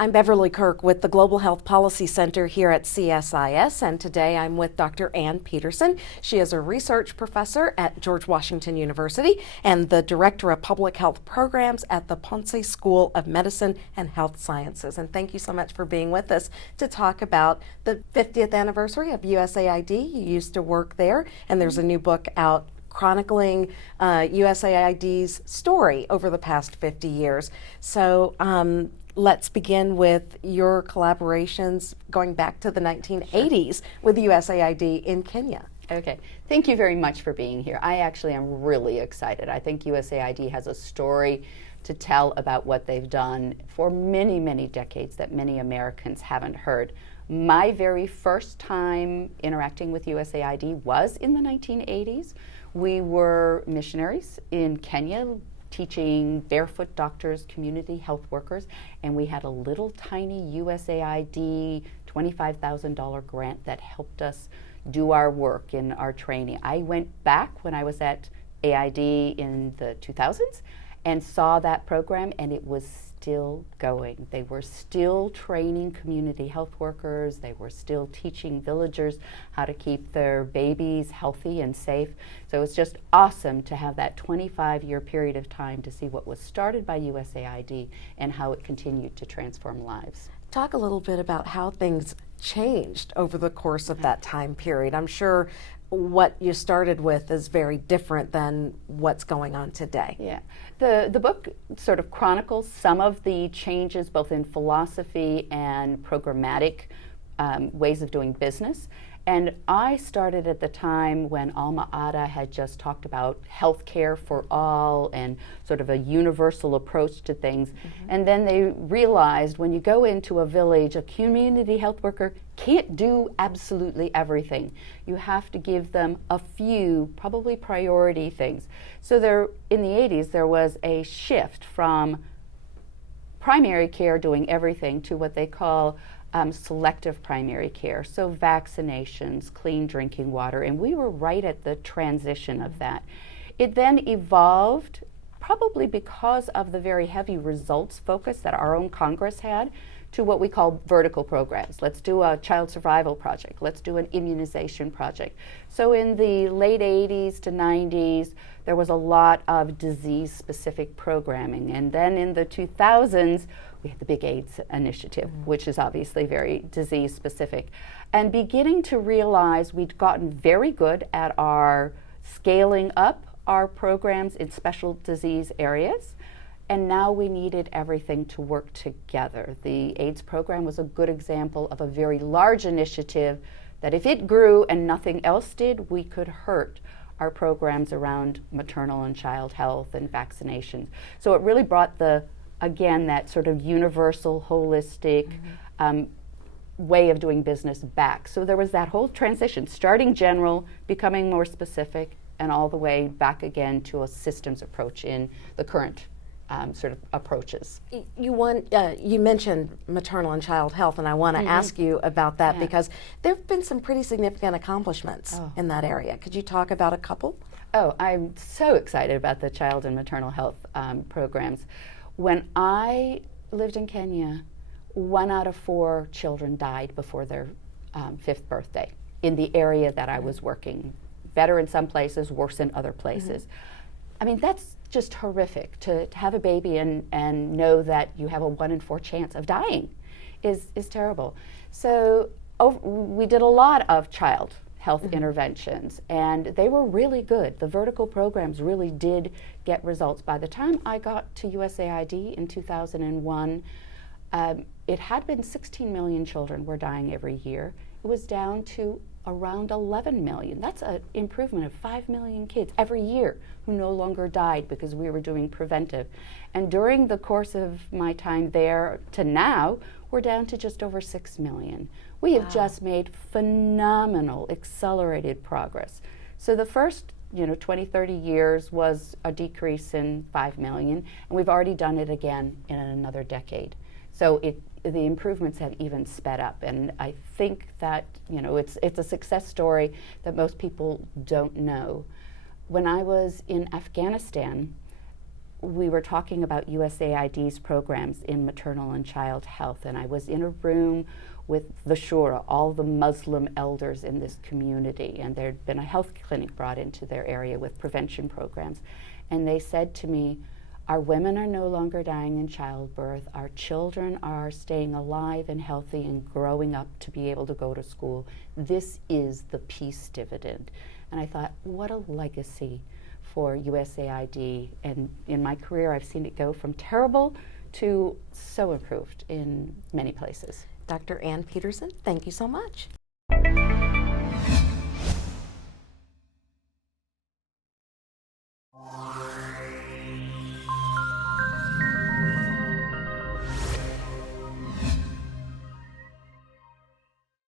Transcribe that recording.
I'm Beverly Kirk with the Global Health Policy Center here at CSIS, and today I'm with Dr. Ann Peterson. She is a research professor at George Washington University and the Director of Public Health Programs at the Ponce School of Medicine and Health Sciences. And thank you so much for being with us to talk about the 50th anniversary of USAID. You used to work there, and there's a new book out chronicling USAID's story over the past 50 years. So let's begin with your collaborations going back to the 1980s with USAID in Kenya. Okay, thank you very much for being here. I actually am really excited. I think USAID has a story to tell about what they've done for many, many decades that many Americans haven't heard. My very first time interacting with USAID was in the 1980s. We were missionaries in Kenya, teaching barefoot doctors, community health workers, and we had a little tiny USAID $25,000 grant that helped us do our work in our training. I went back when I was at AID in the 2000s and saw that program, and it was still going. They were still training community health workers. They were still teaching villagers how to keep their babies healthy and safe. So it's just awesome to have that 25-year period of time to see what was started by USAID and how it continued to transform lives. Talk a little bit about how things changed over the course of that time period. I'm sure what you started with is very different than what's going on today. Yeah, the book sort of chronicles some of the changes both in philosophy and programmatic ways of doing business. And I started at the time when Alma Ata had just talked about health care for all and sort of a universal approach to things. Mm-hmm. And then they realized when you go into a village, a community health worker can't do absolutely everything. You have to give them a few, probably priority things. So there, in the 80s, there was a shift from primary care doing everything to what they call selective primary care, so vaccinations, clean drinking water, and we were right at the transition of that. It then evolved, probably because of the very heavy results focus that our own Congress had, to what we call vertical programs. Let's do a child survival project. Let's do an immunization project. So in the late 80s to 90s, there was a lot of disease-specific programming. And then in the 2000s, we had the big AIDS initiative, which is obviously very disease-specific. And beginning to realize we'd gotten very good at our scaling up our programs in special disease areas. And now we needed everything to work together. The AIDS program was a good example of a very large initiative that if it grew and nothing else did, we could hurt our programs around maternal and child health and vaccinations. So it really brought again, that sort of universal, holistic way of doing business back. So there was that whole transition, starting general, becoming more specific, and all the way back again to a systems approach in the current sort of approaches. You mentioned maternal and child health, and I want to ask you about that because there have been some pretty significant accomplishments in that area. Could you talk about a couple? Oh, I'm so excited about the child and maternal health programs. When I lived in Kenya, 1 out of 4 children died before their 5th birthday in the area that I was working. Better in some places, worse in other places. I mean, that's just horrific to have a baby and know that you have a 1 in 4 chance of dying is terrible. So we did a lot of child health interventions, and they were really good. The vertical programs really did get results. By the time I got to USAID in 2001, it had been 16 million children were dying every year. It was down to around 11 million. That's an improvement of 5 million kids every year who no longer died because we were doing preventive. And during the course of my time there to now, we're down to just over 6 million. We have just made phenomenal accelerated progress. So the first 20, 30 years was a decrease in 5 million, and we've already done it again in another decade. So the improvements have even sped up, and I think that it's a success story that most people don't know. When I was in Afghanistan, we were talking about USAID's programs in maternal and child health, and I was in a room with the shura, all the Muslim elders in this community, and there'd been a health clinic brought into their area with prevention programs. And they said to me, our women are no longer dying in childbirth, our children are staying alive and healthy and growing up to be able to go to school. This is the peace dividend. And I thought, what a legacy for USAID. And in my career, I've seen it go from terrible to so improved in many places. Dr. Ann Peterson, thank you so much.